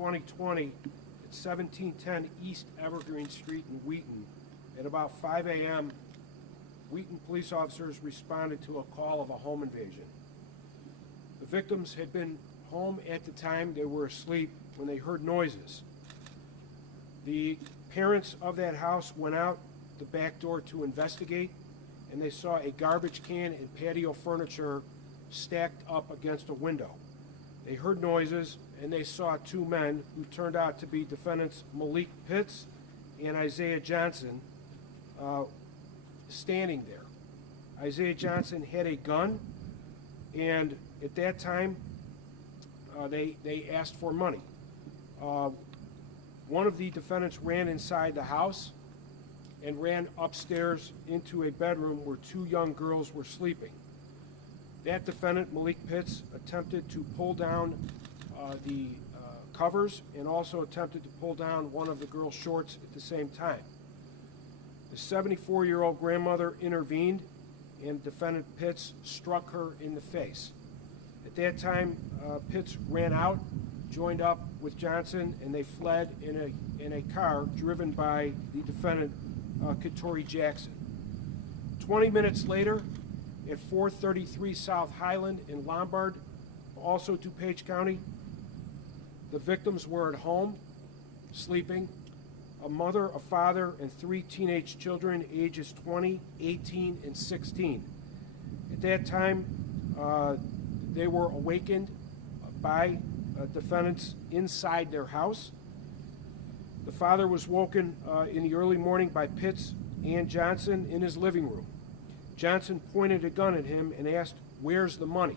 2020 at 1710 East Evergreen Street in Wheaton. At about 5 a.m., Wheaton police officers responded to a call of a home invasion. The victims had been home at the time. They were asleep when they heard noises. The parents of that house went out the back door to investigate, and they saw a garbage can and patio furniture stacked up against a window. They heard noises, and they saw two men who turned out to be defendants Malik Pitts and Isaiah Johnson standing there. Isaiah Johnson had a gun, and at that time, they asked for money. One of the defendants ran inside the house and ran upstairs into a bedroom where two young girls were sleeping. That defendant, Malik Pitts, attempted to pull down the covers and also attempted to pull down one of the girls' shorts at the same time. The 74-year-old grandmother intervened, and defendant Pitts struck her in the face. At that time, Pitts ran out, joined up with Johnson, and they fled in a car driven by the defendant, Katori Jackson. 20 minutes later, at 433 South Highland in Lombard, also DuPage County, the victims were at home, sleeping. A mother, a father, and three teenage children, ages 20, 18, and 16. At that time, they were awakened by defendants inside their house. The father was woken in the early morning by Pitts and Johnson in his living room. Johnson pointed a gun at him and asked, "Where's the money?"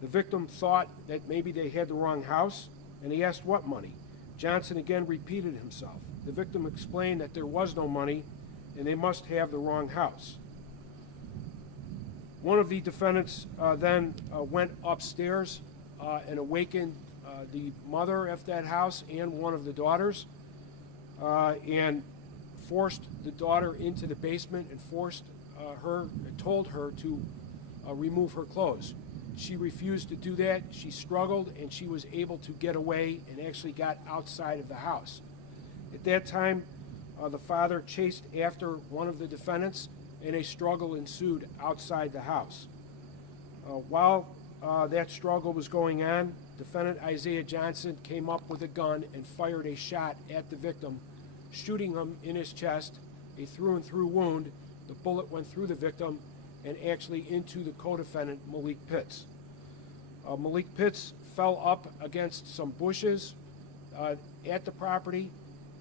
The victim thought that maybe they had the wrong house, and he asked what money. Johnson again repeated himself. The victim explained that there was no money and they must have the wrong house. One of the defendants then went upstairs and awakened the mother of that house and one of the daughters and forced the daughter into the basement and told her to remove her clothes. She refused to do that. She struggled, and she was able to get away and actually got outside of the house. At that time, the father chased after one of the defendants, and a struggle ensued outside the house. While that struggle was going on, defendant Isaiah Johnson came up with a gun and fired a shot at the victim, shooting him in his chest, a through-and-through wound. The bullet went through the victim and actually into the co-defendant, Malik Pitts. Malik Pitts fell up against some bushes at the property,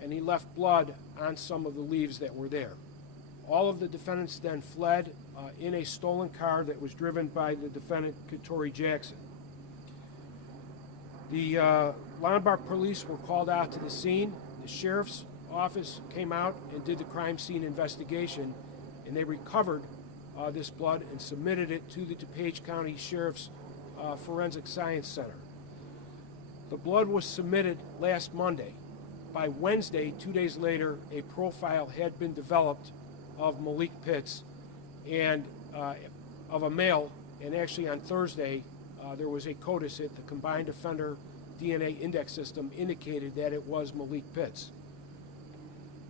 and he left blood on some of the leaves that were there. All of the defendants then fled in a stolen car that was driven by the defendant, Katori Jackson. The Lombard police were called out to the scene. The sheriff's office came out and did the crime scene investigation, and they recovered this blood and submitted it to the DuPage County Sheriff's Forensic Science Center. The blood was submitted last Monday. By Wednesday, 2 days later, a profile had been developed of Malik Pitts and of a male, and actually on Thursday, there was a codicit. The combined offender DNA index system indicated that it was Malik Pitts.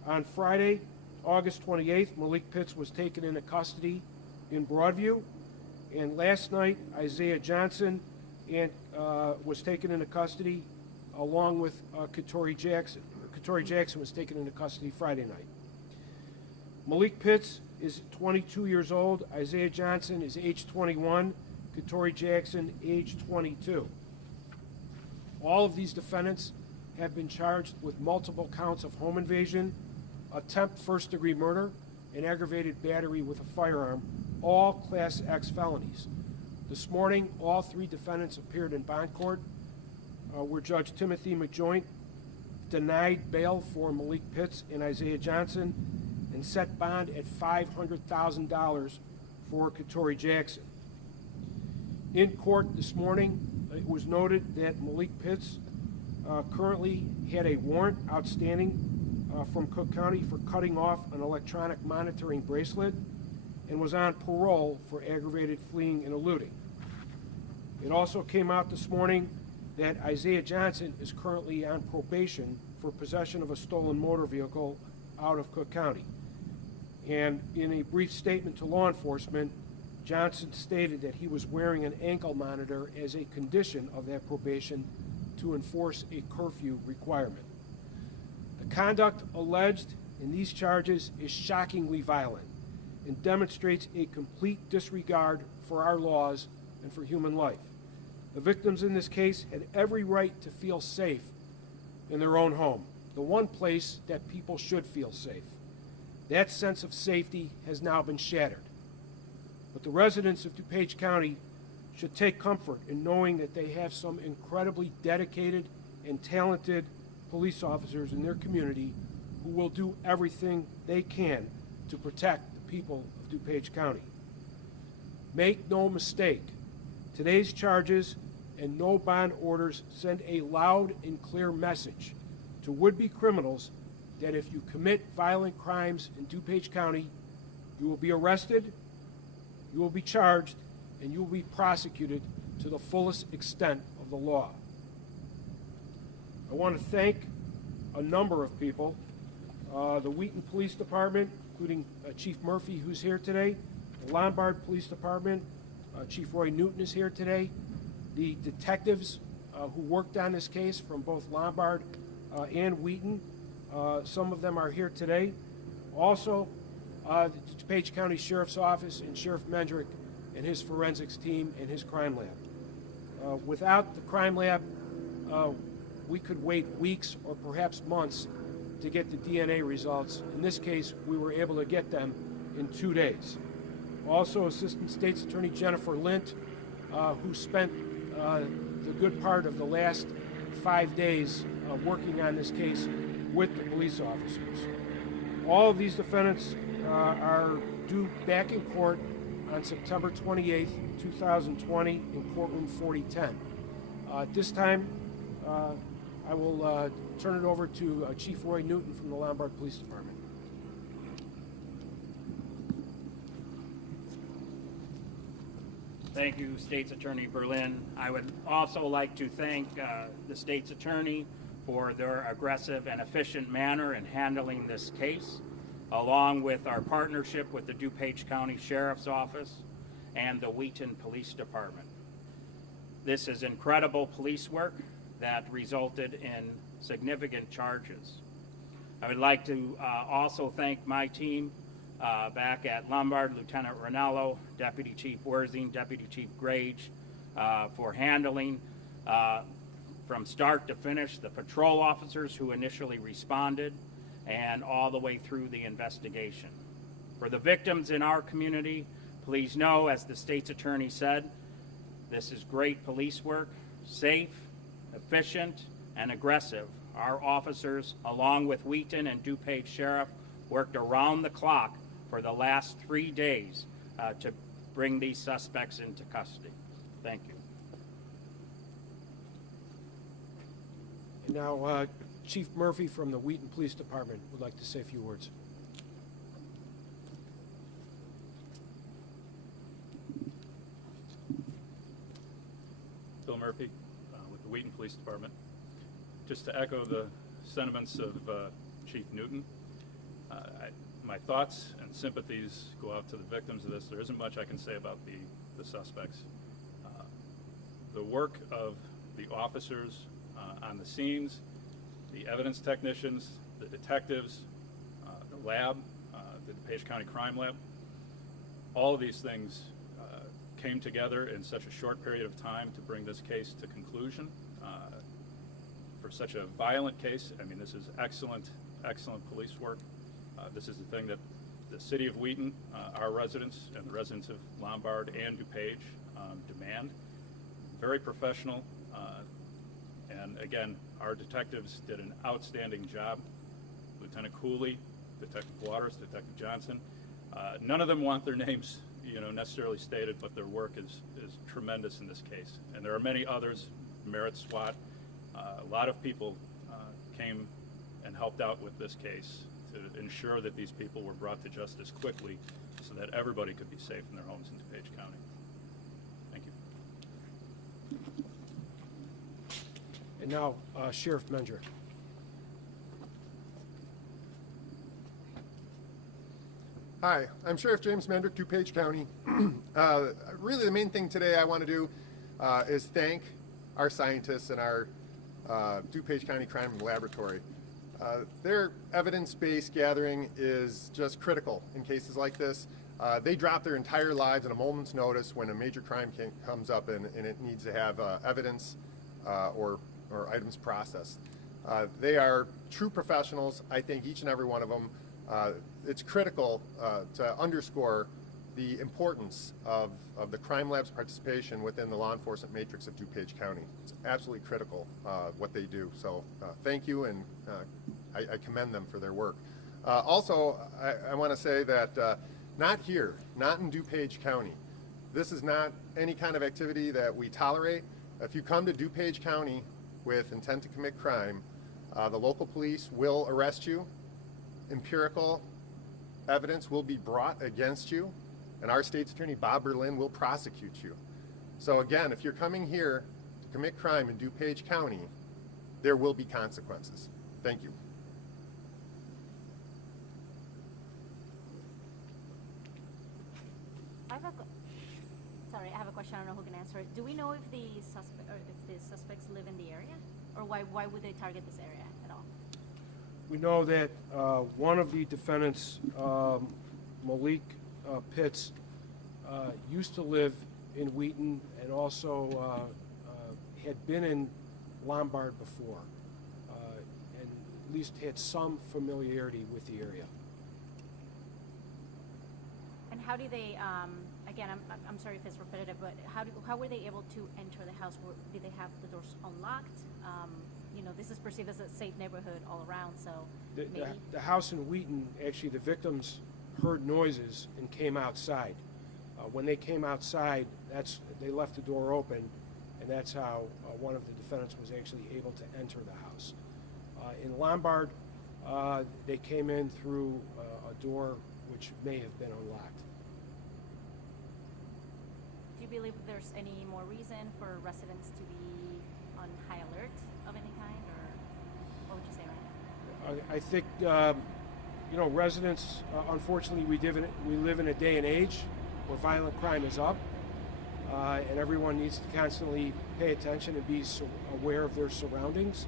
On Friday, August 28th, Malik Pitts was taken into custody in Broadview, and last night Isaiah Johnson was taken into custody along with Katori Jackson. Katori Jackson was taken into custody Friday night. Malik Pitts is 22 years old. Isaiah Johnson is age 21. Katori Jackson, age 22. All of these defendants have been charged with multiple counts of home invasion, attempt first-degree murder, and aggravated battery with a firearm, all Class X felonies. This morning, all three defendants appeared in bond court, where Judge Timothy McJoint denied bail for Malik Pitts and Isaiah Johnson and set bond at $500,000 for Katori Jackson. In court this morning, it was noted that Malik Pitts currently had a warrant outstanding from Cook County for cutting off an electronic monitoring bracelet and was on parole for aggravated fleeing and eluding. It also came out this morning that Isaiah Johnson is currently on probation for possession of a stolen motor vehicle out of Cook County. And in a brief statement to law enforcement, Johnson stated that he was wearing an ankle monitor as a condition of that probation to enforce a curfew requirement. The conduct alleged in these charges is shockingly violent and demonstrates a complete disregard for our laws and for human life. The victims in this case had every right to feel safe in their own home, the one place that people should feel safe. That sense of safety has now been shattered. But the residents of DuPage County should take comfort in knowing that they have some incredibly dedicated and talented police officers in their community who will do everything they can to protect the people of DuPage County. Make no mistake, today's charges and no bond orders send a loud and clear message to would-be criminals that if you commit violent crimes in DuPage County, you will be arrested, you will be charged, and you will be prosecuted to the fullest extent of the law. I want to thank a number of people, the Wheaton Police Department, including Chief Murphy, who's here today, the Lombard Police Department, Chief Roy Newton is here today, the detectives who worked on this case from both Lombard and Wheaton. Some of them are here today. Also, the DuPage County Sheriff's Office and Sheriff Mendrick and his forensics team and his crime lab. Without the crime lab, we could wait weeks or perhaps months to get the DNA results. In this case, we were able to get them in 2 days. Also, Assistant State's Attorney Jennifer Lint, who spent the good part of the last 5 days working on this case with the police officers. All of these defendants are due back in court on September 28th, 2020 in courtroom 4010. At this time, I will turn it over to Chief Roy Newton from the Lombard Police Department. Thank you, State's Attorney Berlin. I would also like to thank the State's Attorney for their aggressive and efficient manner in handling this case, along with our partnership with the DuPage County Sheriff's Office and the Wheaton Police Department. This is incredible police work that resulted in significant charges. I would like to also thank my team back at Lombard, Lieutenant Ranello, Deputy Chief Worthing, Deputy Chief Grage, for handling from start to finish the patrol officers who initially responded and all the way through the investigation. For the victims in our community, please know, as the State's Attorney said, this is great police work, safe, efficient, and aggressive. Our officers, along with Wheaton and DuPage Sheriff, worked around the clock for the last 3 days to bring these suspects into custody. Thank you. And now, Chief Murphy from the Wheaton Police Department would like to say a few words. Bill Murphy with the Wheaton Police Department. Just to echo the sentiments of Chief Newton, my thoughts and sympathies go out to the victims of this. There isn't much I can say about the suspects. The work of the officers on the scenes, the evidence technicians, the detectives, the lab, the DuPage County Crime Lab, all of these things came together in such a short period of time to bring this case to conclusion. For such a violent case, I mean, this is excellent, excellent police work. This is the thing that the city of Wheaton, our residents, and the residents of Lombard and DuPage demand. Very professional, and again, our detectives did an outstanding job. Lieutenant Cooley, Detective Waters, Detective Johnson. None of them want their names, necessarily stated, but their work is tremendous in this case. And there are many others, Merit SWAT. A lot of people came and helped out with this case to ensure that these people were brought to justice quickly so that everybody could be safe in their homes in DuPage County. Thank you. And now Sheriff Menger. Hi, I'm Sheriff James Mendrick, DuPage County. Really, the main thing today I want to do is thank our scientists and our DuPage County Crime Laboratory. Their evidence-based gathering is just critical in cases like this. They drop their entire lives at a moment's notice when a major crime comes up and it needs to have evidence or items processed. They are true professionals. I thank each and every one of them. It's critical to underscore the importance of the crime lab's participation within the law enforcement matrix of DuPage County. It's absolutely critical what they do. So thank you, and I commend them for their work. Also, I want to say that not here, not in DuPage County. This is not any kind of activity that we tolerate. If you come to DuPage County with intent to commit crime, the local police will arrest you. Empirical evidence will be brought against you, and our state's attorney, Bob Berlin, will prosecute you. So again, if you're coming here to commit crime in DuPage County, there will be consequences. Thank you. I have a question. I don't know who can answer it. Do we know if the suspects live in the area, or why would they target this area at all? We know that one of the defendants, Malik Pitts, used to live in Wheaton and also had been in Lombard before, and at least had some familiarity with the area. And how do they? Again, I'm sorry if it's repetitive, but how were they able to enter the house? Did they have the doors unlocked? You know, this is perceived as a safe neighborhood all around, so maybe. The house in Wheaton, actually, the victims heard noises and came outside. When they came outside, they left the door open, and that's how one of the defendants was actually able to enter the house. In Lombard, they came in through a door which may have been unlocked. Do you believe there's any more reason for residents to be on high alert of any kind, or what would you say right now? I think, you know, residents, unfortunately, we live in a day and age where violent crime is up, and everyone needs to constantly pay attention and be aware of their surroundings.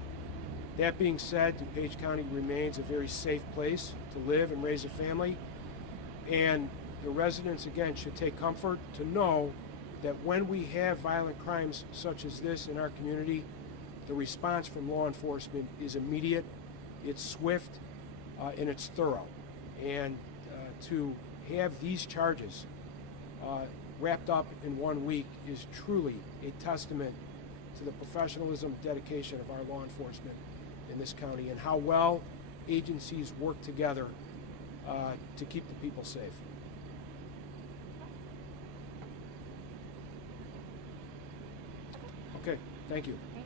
That being said, DuPage County remains a very safe place to live and raise a family, and the residents, again, should take comfort to know that when we have violent crimes such as this in our community, the response from law enforcement is immediate, it's swift, and it's thorough. And to have these charges wrapped up in 1 week is truly a testament to the professionalism, dedication of our law enforcement in this county, and how well agencies work together to keep the people safe. Okay, thank you. Okay.